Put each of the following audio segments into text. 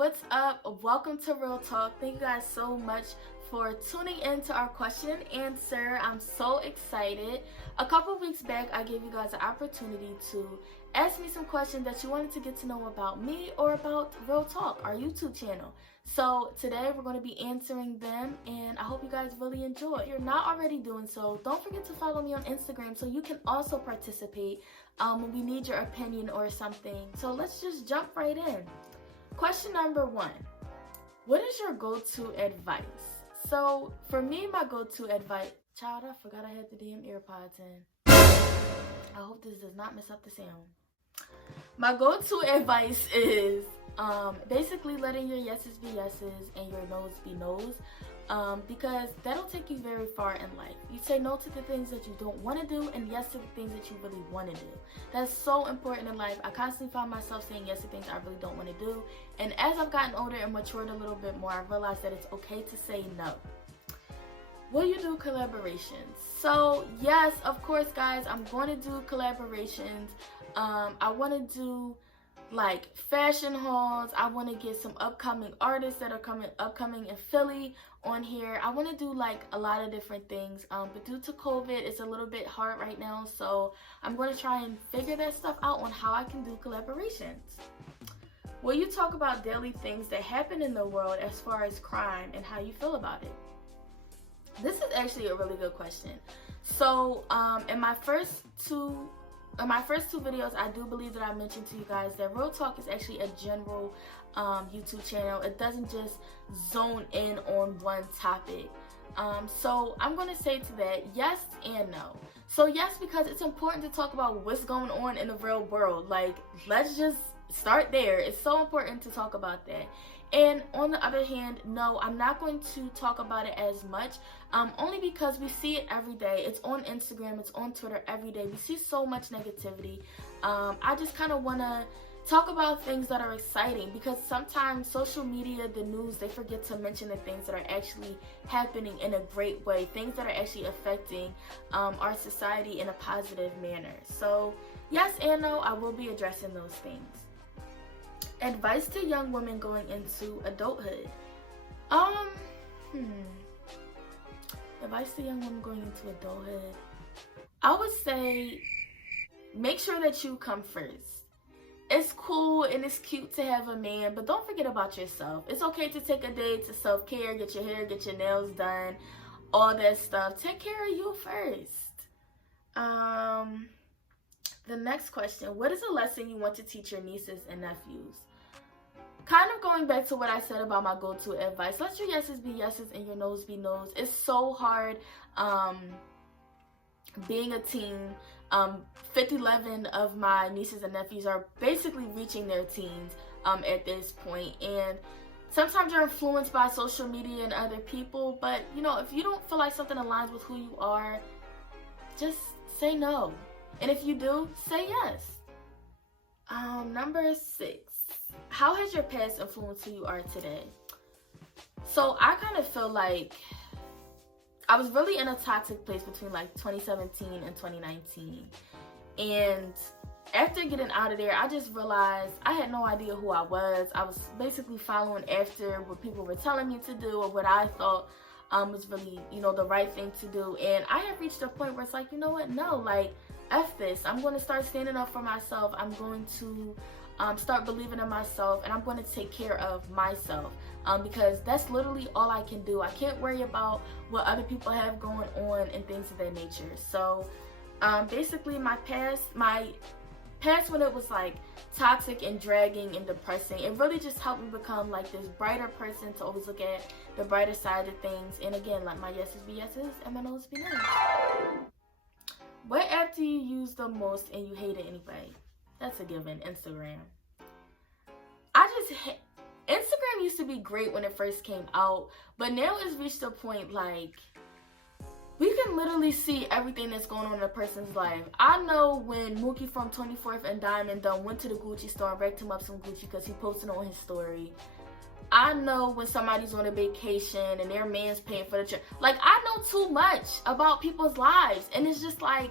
what's up? Welcome to Real Talk. Thank you guys so much for tuning in to our question and answer. I'm so excited. A couple weeks back, I gave you guys an opportunity to ask me some questions that you wanted to get to know about me or about Real Talk, our YouTube channel. So today we're going to be answering them, and I hope you guys really enjoy. If you're not already doing so, don't forget to follow me on Instagram so you can also participate when we need your opinion or something. So let's just jump right in. Question number 1. What is your go-to advice? So for me, my go-to advice... Child, I forgot I had the damn AirPods in. I hope this does not mess up the sound. My go-to advice is basically letting your yeses be yeses and your no's be no's, because that'll take you very far in life. You say no to the things that you don't want to do and yes to the things that you really want to do. That's so important in life. I constantly find myself saying yes to things I really don't want to do, and as I've gotten older and matured a little bit more, I've realized that it's okay to say no. Will you do collaborations? So yes, of course guys, I'm going to do collaborations. I want to do like fashion hauls. I want to get some upcoming artists that are upcoming in Philly on here. I want to do like a lot of different things, but due to COVID, it's a little bit hard right now, so I'm going to try and figure that stuff out on how I can do collaborations. Will you talk about daily things that happen in the world as far as crime and how you feel about it? This is actually a really good question. So in my first two videos, I do believe that I mentioned to you guys that Real Talk is actually a general YouTube channel. It doesn't just zone in on one topic. So I'm going to say to that, yes and no. So yes, because it's important to talk about what's going on in the real world. Like, let's just start there. It's so important to talk about that. And on the other hand, no, I'm not going to talk about it as much, only because we see it every day. It's on Instagram, it's on Twitter every day. We see so much negativity. I just kind of want to talk about things that are exciting, because sometimes social media, the news, they forget to mention the things that are actually happening in a great way, things that are actually affecting our society in a positive manner. So yes and no, I will be addressing those things. Advice to young women going into adulthood. Advice to young women going into adulthood. I would say make sure that you come first. It's cool and it's cute to have a man, but don't forget about yourself. It's okay to take a day to self-care, get your hair, get your nails done, all that stuff. Take care of you first. The next question, what is a lesson you want to teach your nieces and nephews? Kind of going back to what I said about my go-to advice, let your yeses be yeses and your no's be no's. It's so hard being a teen. 11 of my nieces and nephews are basically reaching their teens at this point, and sometimes you're influenced by social media and other people, but you know, if you don't feel like something aligns with who you are, just say no. And if you do, say yes. Number 6. How has your past influenced who you are today? So I kind of feel like I was really in a toxic place between like 2017 and 2019. And after getting out of there, I just realized I had no idea who I was. I was basically following after what people were telling me to do or what I thought was really, you know, the right thing to do. And I had reached a point where it's like, you know what? No, like, F this. I'm going to start standing up for myself. I'm going to start believing in myself, and I'm going to take care of myself, because that's literally all I can do. I can't worry about what other people have going on and things of that nature. So basically my past when it was like toxic and dragging and depressing, it really just helped me become like this brighter person, to always look at the brighter side of things. And again, let my yeses be yeses and my no's be no's. What app do you use the most and you hate it anyway? That's a given. Instagram. Instagram used to be great when it first came out, but now it's reached a point like we can literally see everything that's going on in a person's life. I know when Mookie from 24th and Diamond went to the Gucci store and racked him up some Gucci because he posted on his story. I know when somebody's on a vacation and their man's paying for the trip. Like, I know too much about people's lives, and it's just like,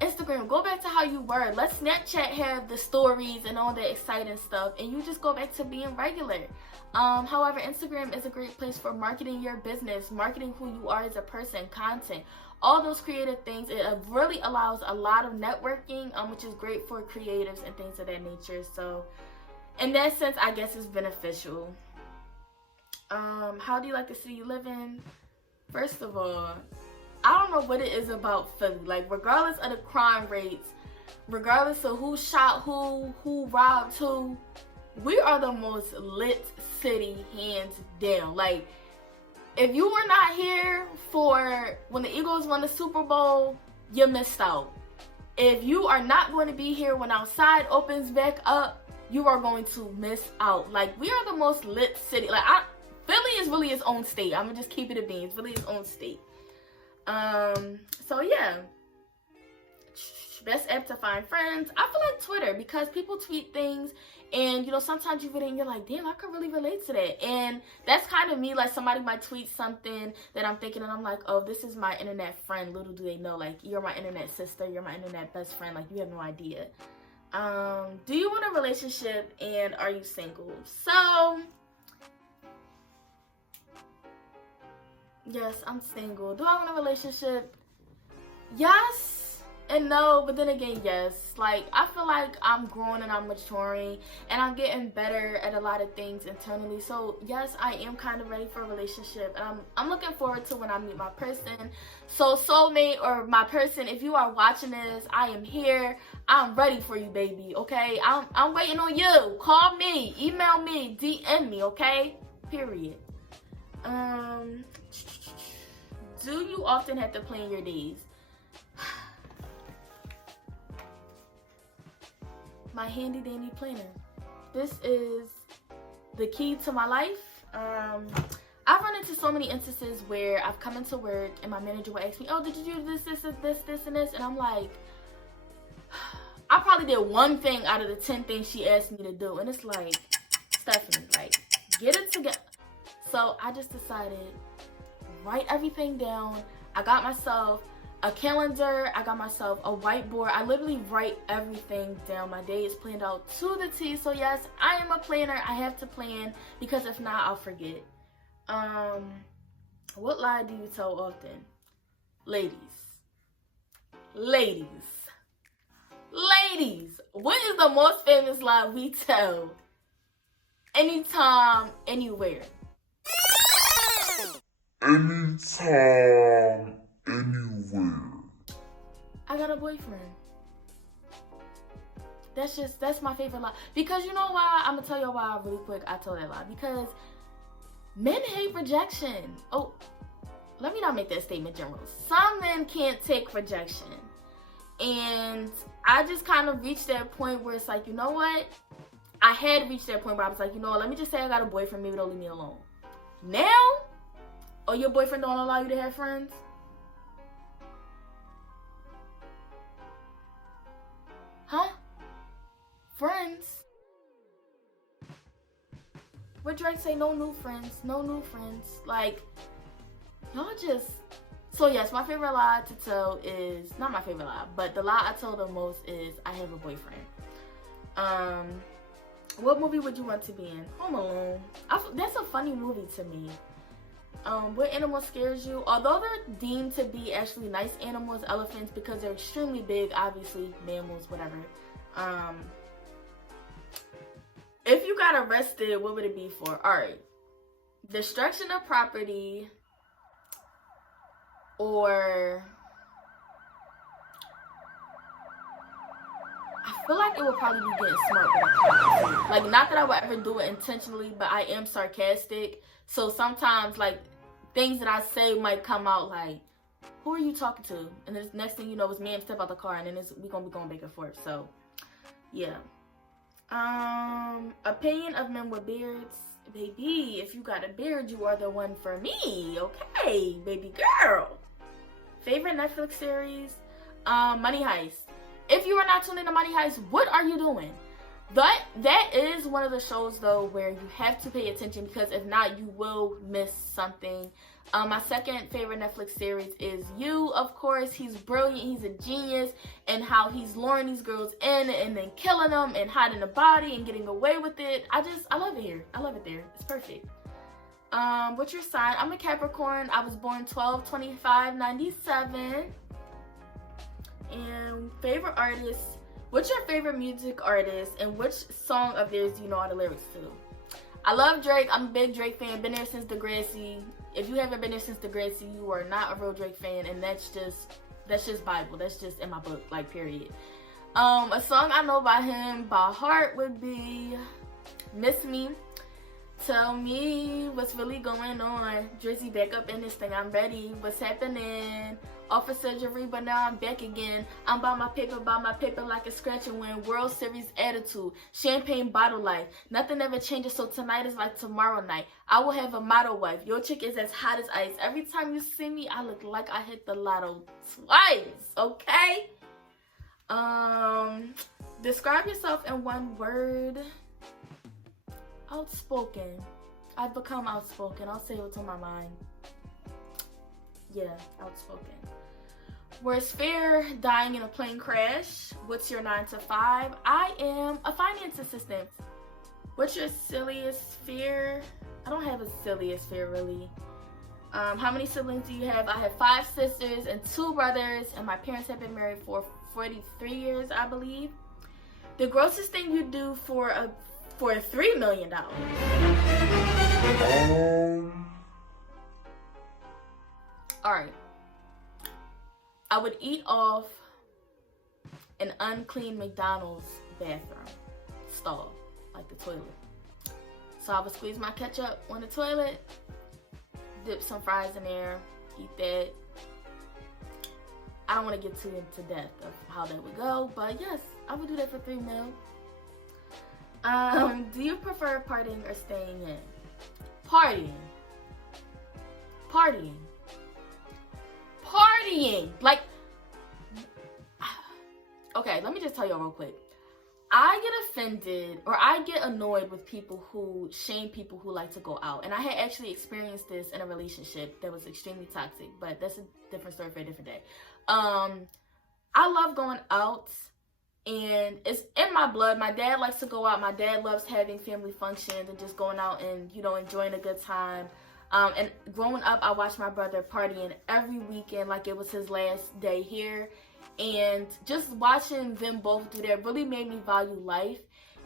Instagram, go back to how you were. Let Snapchat have the stories and all that exciting stuff, and you just go back to being regular. However, Instagram is a great place for marketing your business, marketing who you are as a person, content, all those creative things. It really allows a lot of networking, which is great for creatives and things of that nature. So in that sense, I guess it's beneficial. How do you like the city you live in? First of all, I don't know what it is about Philly. Like, regardless of the crime rates, regardless of who shot who robbed who, we are the most lit city, hands down. Like, if you were not here for when the Eagles won the Super Bowl, you missed out. If you are not going to be here when outside opens back up, you are going to miss out. Like, we are the most lit city. Like, Philly is really its own state. I'm gonna just keep it a bean. It's really its own state. So yeah. Best app to find friends. I feel like Twitter, because people tweet things, and you know, sometimes you read it and you're like, damn, I could really relate to that. And that's kind of me. Like, somebody might tweet something that I'm thinking, and I'm like, oh, this is my internet friend. Little do they know, like, you're my internet sister, you're my internet best friend. Like, you have no idea. Do you want a relationship, and are you single? So yes, I'm single. Do I want a relationship? Yes and no, but then again, yes. Like, I feel like I'm growing and I'm maturing, and I'm getting better at a lot of things internally. So yes, I am kind of ready for a relationship, and I'm looking forward to when I meet my person. So soulmate, or my person, if you are watching this, I am here. I'm ready for you, baby. Okay, I'm waiting on you. Call me, email me, DM me. Okay, period. Do you often have to plan your days? My handy dandy planner. This is the key to my life. I've run into so many instances where I've come into work and my manager will ask me, oh, did you do this, and this? And I'm like, I probably did one thing out of the 10 things she asked me to do. And it's like, Stephanie, like, get it together. So I just decided, write everything down. I got myself a calendar. I got myself a whiteboard. I literally write everything down. My day is planned out to the T. So yes, I am a planner. I have to plan, because if not, I'll forget. What lie do you tell often? Ladies, what is the most famous lie we tell? Anytime, anywhere. Anytime, anywhere. I got a boyfriend. That's my favorite lie. Because you know why? I'm gonna tell you why really quick I told that lie. Because men hate rejection. Oh, let me not make that statement general. Some men can't take rejection. And I just kind of reached that point where it's like, you know what? I had reached that point where I was like, you know what? Let me just say I got a boyfriend. Maybe they'll leave me alone. Now, oh, your boyfriend don't allow you to have friends? Huh? Friends? What Drake say? No new friends. No new friends. Like, y'all just... So yes, my favorite lie to tell is... Not my favorite lie, but the lie I tell the most is I have a boyfriend. What movie would you want to be in? Home Alone. That's a funny movie to me. What animal scares you? Although they're deemed to be actually nice animals, elephants, because they're extremely big, obviously, mammals, whatever. If you got arrested, what would it be for? Alright. Destruction of property, or... I feel like it would probably be getting smart with a like, not that I would ever do it intentionally, but I am sarcastic. So sometimes, like, things that I say might come out like, who are you talking to? And the next thing you know, it's me and step out the car, and then we gonna be going back and forth. So, yeah. Opinion of men with beards. Baby, if you got a beard, you are the one for me. Okay, baby girl. Favorite Netflix series? Money Heist. If you are not tuned into Money Heist, what are you doing? that is one of the shows though where you have to pay attention, because if not, you will miss something. My second favorite Netflix series is You. Of course, he's brilliant, he's a genius, and how he's luring these girls in and then killing them and hiding the body and getting away with it. I love it here. I love it there. It's perfect. What's your sign? I'm a Capricorn. I was born 12/25/97. And favorite artist. What's your favorite music artist, and which song of theirs do you know all the lyrics to? I love Drake. I'm a big Drake fan. Been there since Degrassi. If you haven't been there since Degrassi, you are not a real Drake fan, and that's just Bible. That's just in my book, like, period. A song I know by him by heart would be Miss Me. Tell me what's really going on. Drizzy, back up in this thing. I'm ready. What's happening? Off of surgery, but now I'm back again. I'm by my paper like a scratch and win. World Series attitude. Champagne bottle life. Nothing ever changes, so tonight is like tomorrow night. I will have a model wife. Your chick is as hot as ice. Every time you see me, I look like I hit the lotto twice. Okay? Describe yourself in one word. Outspoken. I've become outspoken. I'll say what's on my mind. Yeah, outspoken. Worst fear, dying in a plane crash. What's your 9 to 5? I am a finance assistant. What's your silliest fear? I don't have a silliest fear, really. How many siblings do you have? I have 5 sisters and 2 brothers, and my parents have been married for 43 years, I believe. The grossest thing you do for $3 million. Alright. I would eat off an unclean McDonald's bathroom stall, like the toilet. So I would squeeze my ketchup on the toilet, dip some fries in there, eat that. I don't want to get too into depth of how that would go, but yes, I would do that for $3 million. Do you prefer partying or staying in? Partying. Like, okay, let me just tell y'all real quick. I get offended, or I get annoyed with people who shame people who like to go out. And I had actually experienced this in a relationship that was extremely toxic, but that's a different story for a different day. I love going out, and it's in my blood. My dad likes to go out. My dad loves having family functions and just going out and, you know, enjoying a good time. And growing up, I watched my brother partying every weekend like it was his last day here. And just watching them both do that really made me value life.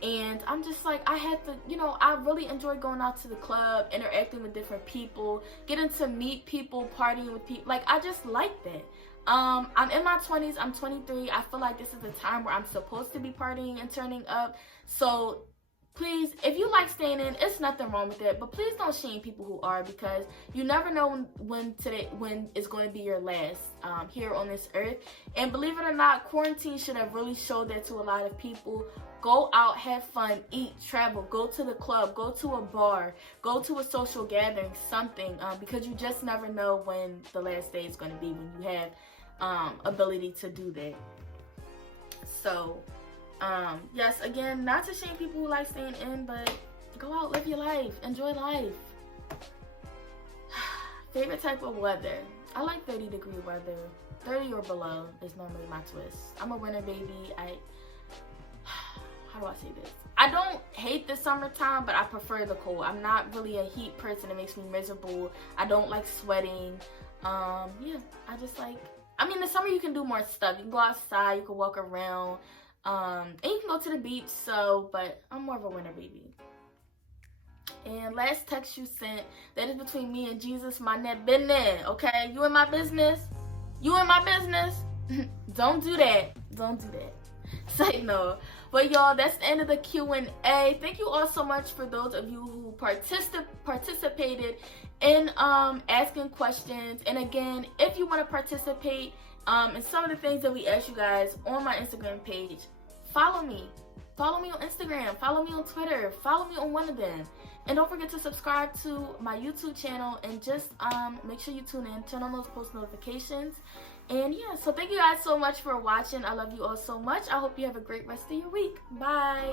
And I'm just like, I had to, you know, I really enjoy going out to the club, interacting with different people, getting to meet people, partying with people. Like, I just like that. I'm in my 20s. I'm 23. I feel like this is the time where I'm supposed to be partying and turning up. So please, if you like staying in, it's nothing wrong with it. But please don't shame people who are, because you never know when it's going to be your last here on this earth. And believe it or not, quarantine should have really showed that to a lot of people. Go out, have fun, eat, travel, go to the club, go to a bar, go to a social gathering, something, because you just never know when the last day is going to be, when you have ability to do that. So yes, again, not to shame people who like staying in, but go out, live your life, enjoy life. Favorite type of weather? I like 30-degree weather. 30 or below is normally my twist. I'm a winter baby. How do I say this? I don't hate the summertime, but I prefer the cold. I'm not really a heat person. It makes me miserable. I don't like sweating. Yeah, I just like, I mean, in the summer you can do more stuff. You can go outside, you can walk around, and you can go to the beach, so, but I'm more of a winter baby. And last text you sent, that is between me and Jesus, my net business, okay? You in my business? You in my business? Don't do that. Don't do that. Say no. But y'all, that's the end of the Q&A. Thank you all so much for those of you who participated in asking questions. And again, if you want to participate in some of the things that we asked you guys on my Instagram page, follow me. Follow me on Instagram. Follow me on Twitter. Follow me on one of them. And don't forget to subscribe to my YouTube channel, and just make sure you tune in. Turn on those post notifications. And yeah, so thank you guys so much for watching. I love you all so much. I hope you have a great rest of your week. Bye.